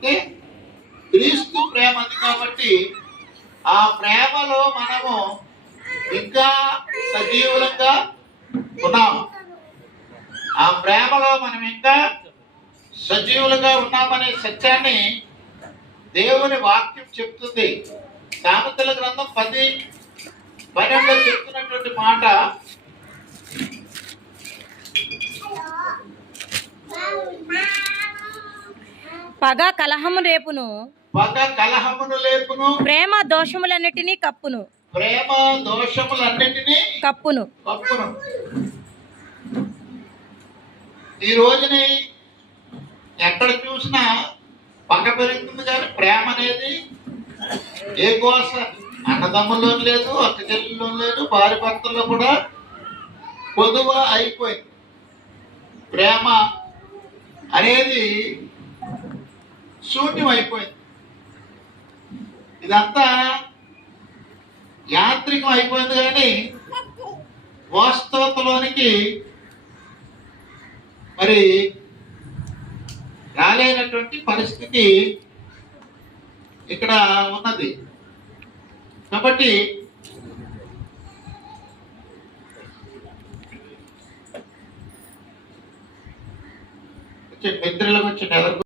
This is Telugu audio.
అంటే క్రీస్తు ప్రేమ అది. కాబట్టి ఆ ప్రేమలో మనము ఇంకా సజీవులంగా ఉన్నాము. ఆ ప్రేమలో మనం ఇంకా సజీవులుగా ఉన్నామనే సత్యాన్ని దేవుని వాక్యం చెప్తుంది. సామెతల గ్రంథం 10:12 చెప్తున్నటువంటి మాట, పగ కలహము రేపును, పగ కలహమును లేపును, ప్రేమ దోషములన్నిటినీ కప్పును, ప్రేమ దోషములన్నిటినీ కప్పును. కప్పును. ఈ రోజుని ఎక్కడ చూసినా పగ పెరుగుతుంది, కానీ ప్రేమ అనేది ఏ కోస అన్నదమ్ముల్లో లేదు, అక్క చెల్లెల్లో లేదు, భార్య భర్తల్లో కూడా పొదువ అయిపోయింది. ప్రేమ అనేది శూన్యం అయిపోయింది. ఇదంతా యాంత్రికం అయిపోయింది, కానీ వాస్తవతలోనికి మరి రాలేనటువంటి పరిస్థితి ఇక్కడ ఉన్నది. కాబట్టి నిద్రలోకి వచ్చి నెల